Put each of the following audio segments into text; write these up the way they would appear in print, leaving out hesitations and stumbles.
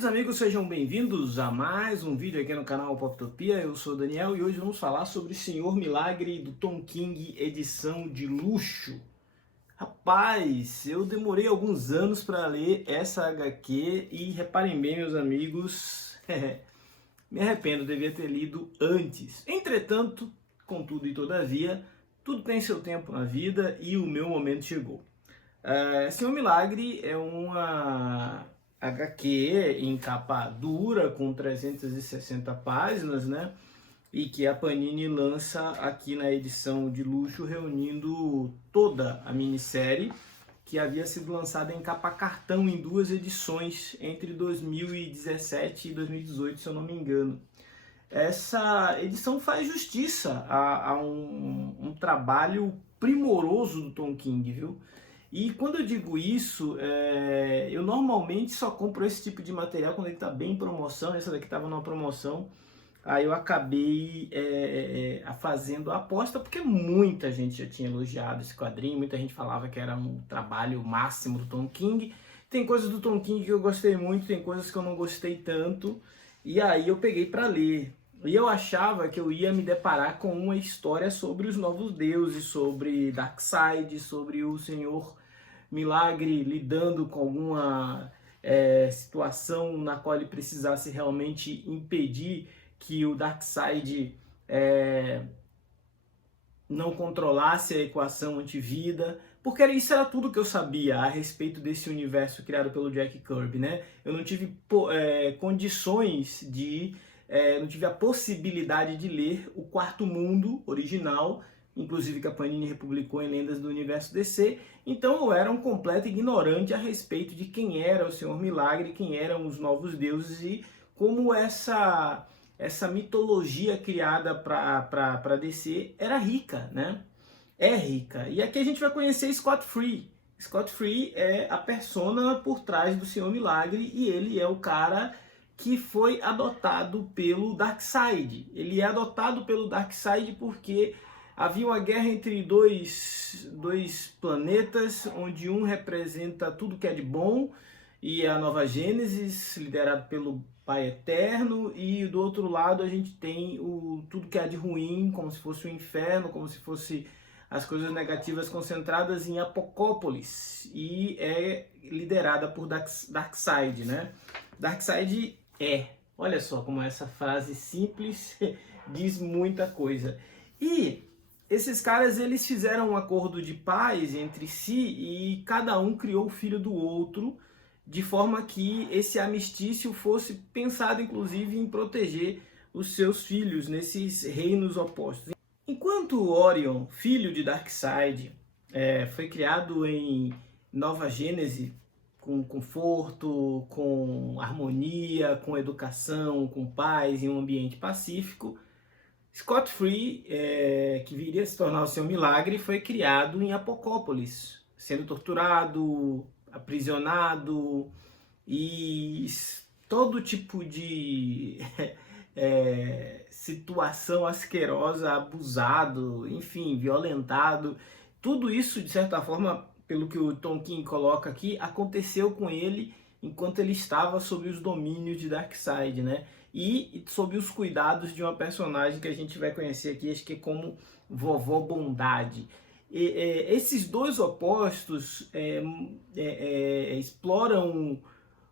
Queridos amigos, sejam bem-vindos a mais um vídeo aqui no canal Poptopia. Eu sou o Daniel e hoje vamos falar sobre Senhor Milagre do Tom King, edição de luxo. Rapaz, eu demorei alguns anos para ler essa HQ e reparem bem, meus amigos, me arrependo, devia ter lido antes. Entretanto, contudo e todavia, tudo tem seu tempo na vida e o meu momento chegou. Senhor Milagre é uma HQ em capa dura, com 360 páginas, né? E que a Panini lança aqui na edição de luxo, reunindo toda a minissérie, que havia sido lançada em capa cartão em duas edições, entre 2017 e 2018, se eu não me engano. Essa edição faz justiça a um trabalho primoroso do Tom King, viu? E quando eu digo isso, eu normalmente só compro esse tipo de material quando ele está bem em promoção. Essa daqui estava numa promoção, aí eu acabei fazendo a aposta, porque muita gente já tinha elogiado esse quadrinho, muita gente falava que era um trabalho máximo do Tom King. Tem coisas do Tom King que eu gostei muito, tem coisas que eu não gostei tanto, e aí eu peguei para ler. E eu achava que eu ia me deparar com uma história sobre os Novos Deuses, sobre Darkseid, sobre o Senhor Milagre lidando com alguma situação na qual ele precisasse realmente impedir que o Darkseid não controlasse a equação antivida, porque isso era tudo que eu sabia a respeito desse universo criado pelo Jack Kirby, né? Eu não tive condições de... não tive a possibilidade de ler o Quarto Mundo original, inclusive que a Panini republicou em Lendas do Universo DC, então eu era um completo ignorante a respeito de quem era o Senhor Milagre, quem eram os Novos Deuses e como essa mitologia criada para DC era rica, né? É rica. E aqui a gente vai conhecer Scott Free. Scott Free é a persona por trás do Senhor Milagre e ele é o cara que foi adotado pelo Darkseid. Ele é adotado pelo Darkseid porque havia uma guerra entre dois planetas, onde um representa tudo que é de bom, e é a Nova Gênesis, liderado pelo Pai Eterno, e do outro lado a gente tem tudo que é de ruim, como se fosse o inferno, como se fosse as coisas negativas concentradas em Apocópolis, e é liderada por Darkseid, né? Darkseid olha só como essa frase simples diz muita coisa. E esses caras, eles fizeram um acordo de paz entre si e cada um criou o filho do outro, de forma que esse armistício fosse pensado, inclusive, em proteger os seus filhos nesses reinos opostos. Enquanto Orion, filho de Darkseid, foi criado em Nova Gênese, com conforto, com harmonia, com educação, com paz, em um ambiente pacífico, Scott Free, que viria a se tornar o Senhor Milagre, foi criado em Apocópolis, sendo torturado, aprisionado e todo tipo de situação asquerosa, abusado, enfim, violentado. Tudo isso, de certa forma, pelo que o Tom King coloca aqui, aconteceu com ele enquanto ele estava sob os domínios de Darkseid, né? E sob os cuidados de uma personagem que a gente vai conhecer aqui, acho que é como Vovó Bondade. Esses dois opostos exploram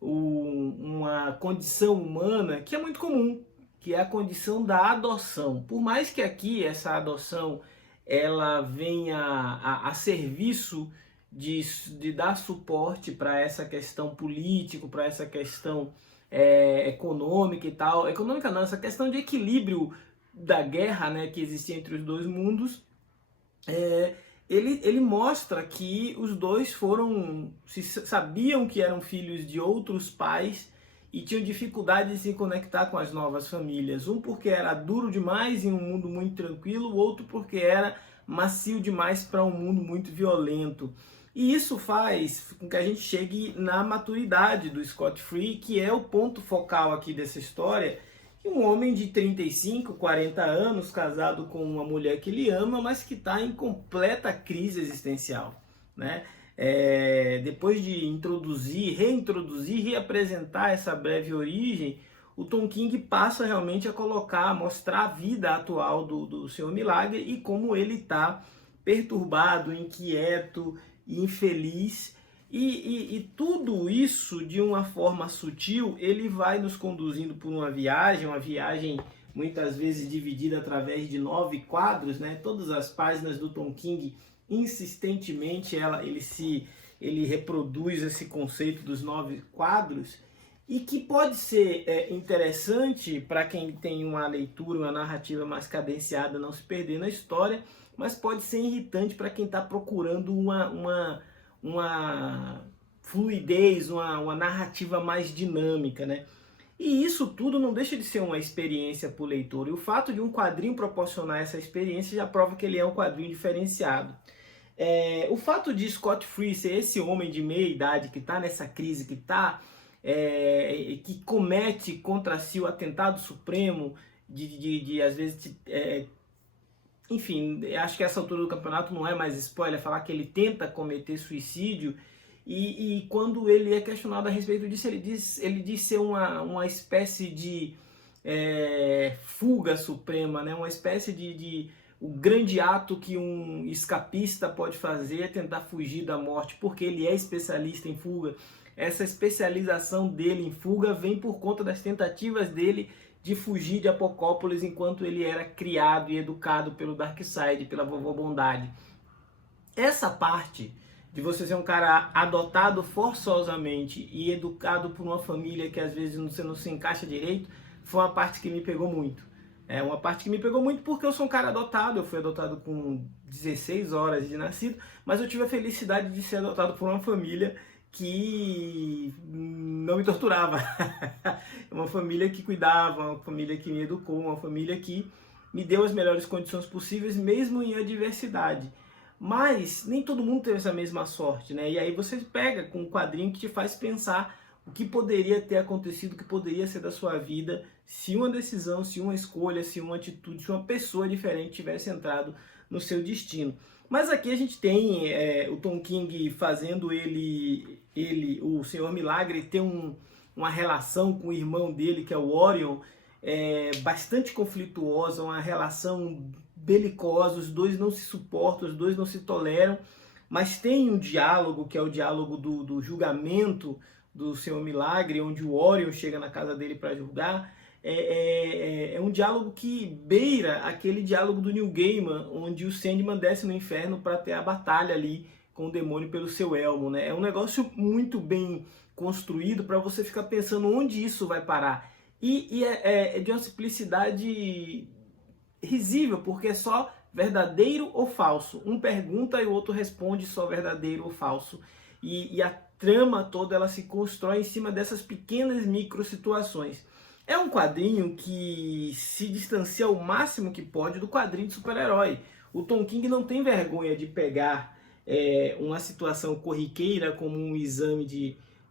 uma condição humana que é muito comum, que é a condição da adoção. Por mais que aqui essa adoção ela venha a serviço de dar suporte para essa questão política, para essa questão econômica e tal, econômica não, essa questão de equilíbrio da guerra, né, que existia entre os dois mundos, ele mostra que os dois sabiam que eram filhos de outros pais e tinham dificuldade de se conectar com as novas famílias. Um porque era duro demais em um mundo muito tranquilo, o outro porque era macio demais para um mundo muito violento. E isso faz com que a gente chegue na maturidade do Scott Free, que é o ponto focal aqui dessa história, que um homem de 35, 40 anos, casado com uma mulher que ele ama, mas que está em completa crise existencial, né? depois de reintroduzir, reapresentar essa breve origem, o Tom King passa realmente a mostrar a vida atual do Senhor Milagre e como ele está perturbado, inquieto, infeliz. E tudo isso, de uma forma sutil, ele vai nos conduzindo por uma viagem muitas vezes dividida através de 9 quadros, né? Todas as páginas do Tom King, insistentemente, ele reproduz esse conceito dos 9 quadros, e que pode ser interessante para quem tem uma leitura, uma narrativa mais cadenciada, não se perder na história, mas pode ser irritante para quem está procurando uma fluidez, uma narrativa mais dinâmica, né? E isso tudo não deixa de ser uma experiência para o leitor. E o fato de um quadrinho proporcionar essa experiência já prova que ele é um quadrinho diferenciado. O fato de Scott Free ser esse homem de meia idade que está nessa crise, que comete contra si o atentado supremo, às vezes... enfim, acho que essa altura do campeonato não é mais spoiler falar que ele tenta cometer suicídio, e quando ele é questionado a respeito disso, ele diz ser uma espécie de fuga suprema, né? Uma espécie de o grande ato que um escapista pode fazer é tentar fugir da morte, porque ele é especialista em fuga. Essa especialização dele em fuga vem por conta das tentativas dele de fugir de Apocópolis enquanto ele era criado e educado pelo Darkseid, pela Vovó Bondade. Essa parte de você ser um cara adotado forçosamente e educado por uma família que às vezes você não se encaixa direito, foi uma parte que me pegou muito. É uma parte que me pegou muito porque eu sou um cara adotado, eu fui adotado com 16 horas de nascido, mas eu tive a felicidade de ser adotado por uma família que não me torturava. Uma família que cuidava, uma família que me educou, uma família que me deu as melhores condições possíveis, mesmo em adversidade. Mas nem todo mundo teve essa mesma sorte, né? E aí você pega com um quadrinho que te faz pensar o que poderia ter acontecido, o que poderia ser da sua vida, se uma decisão, se uma escolha, se uma atitude, se uma pessoa diferente tivesse entrado no seu destino. Mas aqui a gente tem o Tom King fazendo o Senhor Milagre, ter uma relação com o irmão dele, que é o Orion, bastante conflituosa, uma relação belicosa, os dois não se suportam, os dois não se toleram, mas tem um diálogo, que é o diálogo do julgamento do Senhor Milagre, onde o Orion chega na casa dele para julgar. É um diálogo que beira aquele diálogo do Neil Gaiman, onde o Sandman desce no inferno para ter a batalha ali com o demônio pelo seu elmo, né? É um negócio muito bem construído para você ficar pensando onde isso vai parar. E é de uma simplicidade risível, porque é só verdadeiro ou falso. Um pergunta e o outro responde só verdadeiro ou falso. E a trama toda ela se constrói em cima dessas pequenas micro situações. É um quadrinho que se distancia o máximo que pode do quadrinho de super-herói. O Tom King não tem vergonha de pegar uma situação corriqueira, como um exame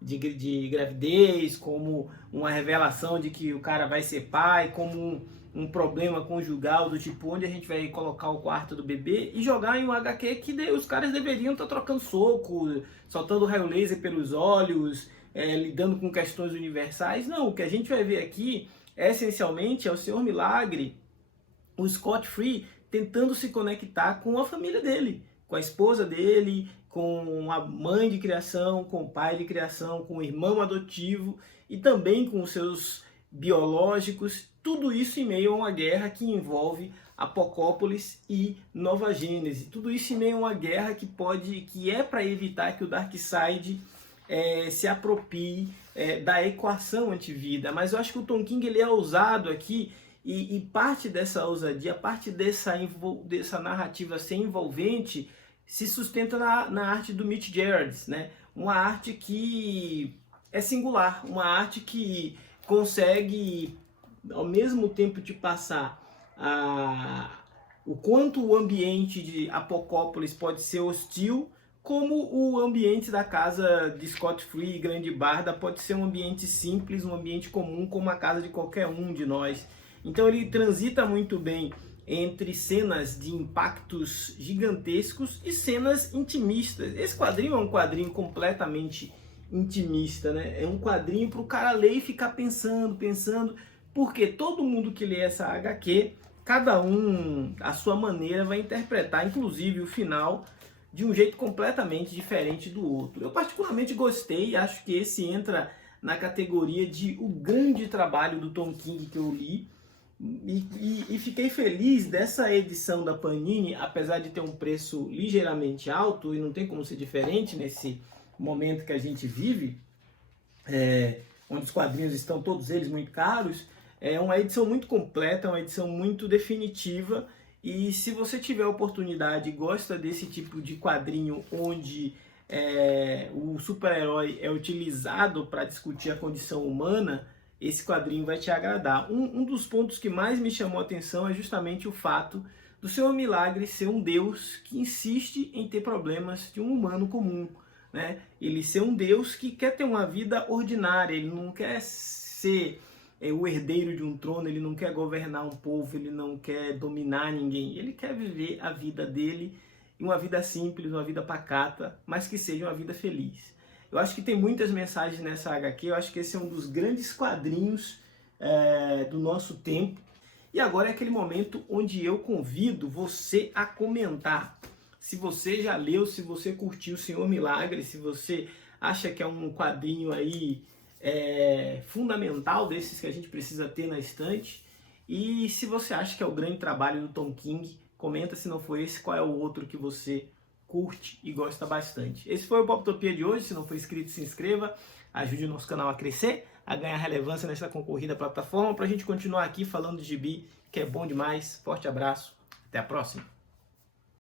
de gravidez, como uma revelação de que o cara vai ser pai, como um problema conjugal do tipo onde a gente vai colocar o quarto do bebê, e jogar em um HQ que os caras deveriam estar trocando soco, soltando raio laser pelos olhos, lidando com questões universais. Não, o que a gente vai ver aqui essencialmente é o Senhor Milagre, o Scott Free, tentando se conectar com a família dele, com a esposa dele, com a mãe de criação, com o pai de criação, com o irmão adotivo e também com os seus biológicos, tudo isso em meio a uma guerra que envolve Apocópolis e Nova Gênese. Tudo isso em meio a uma guerra que é para evitar que o Darkseid se aproprie da equação antivida. Mas eu acho que o Tom King ele é ousado aqui, e parte dessa ousadia, parte dessa narrativa ser envolvente, se sustenta na arte do Mitch Gerads, né? Uma arte que é singular, uma arte que consegue ao mesmo tempo te passar o quanto o ambiente de Apocópolis pode ser hostil, como o ambiente da casa de Scott Free e Grande Barda pode ser um ambiente simples, um ambiente comum, como a casa de qualquer um de nós. Então ele transita muito bem entre cenas de impactos gigantescos e cenas intimistas. Esse quadrinho é um quadrinho completamente intimista, né? É um quadrinho para o cara ler e ficar pensando, porque todo mundo que lê essa HQ, cada um, à sua maneira, vai interpretar, inclusive, o final de um jeito completamente diferente do outro. Eu particularmente gostei, acho que esse entra na categoria de o grande trabalho do Tom King que eu li, e fiquei feliz dessa edição da Panini, apesar de ter um preço ligeiramente alto, e não tem como ser diferente nesse momento que a gente vive, onde os quadrinhos estão todos eles muito caros. É uma edição muito completa, uma edição muito definitiva, e se você tiver a oportunidade e gosta desse tipo de quadrinho onde o super-herói é utilizado para discutir a condição humana, esse quadrinho vai te agradar. Um dos pontos que mais me chamou a atenção é justamente o fato do Senhor Milagre ser um Deus que insiste em ter problemas de um humano comum, né? Ele ser um Deus que quer ter uma vida ordinária, ele não quer ser o herdeiro de um trono, ele não quer governar um povo, ele não quer dominar ninguém, ele quer viver a vida dele, uma vida simples, uma vida pacata, mas que seja uma vida feliz. Eu acho que tem muitas mensagens nessa HQ, eu acho que esse é um dos grandes quadrinhos do nosso tempo. E agora é aquele momento onde eu convido você a comentar. Se você já leu, se você curtiu o Senhor Milagre, se você acha que é um quadrinho aí fundamental desses que a gente precisa ter na estante. E se você acha que é o grande trabalho do Tom King, comenta se não foi esse, qual é o outro que você curte e gosta bastante. Esse foi o Poptopia de hoje. Se não for inscrito, se inscreva, ajude o nosso canal a crescer, a ganhar relevância nessa concorrida plataforma, para a gente continuar aqui falando de gibi, que é bom demais. Forte abraço, até a próxima!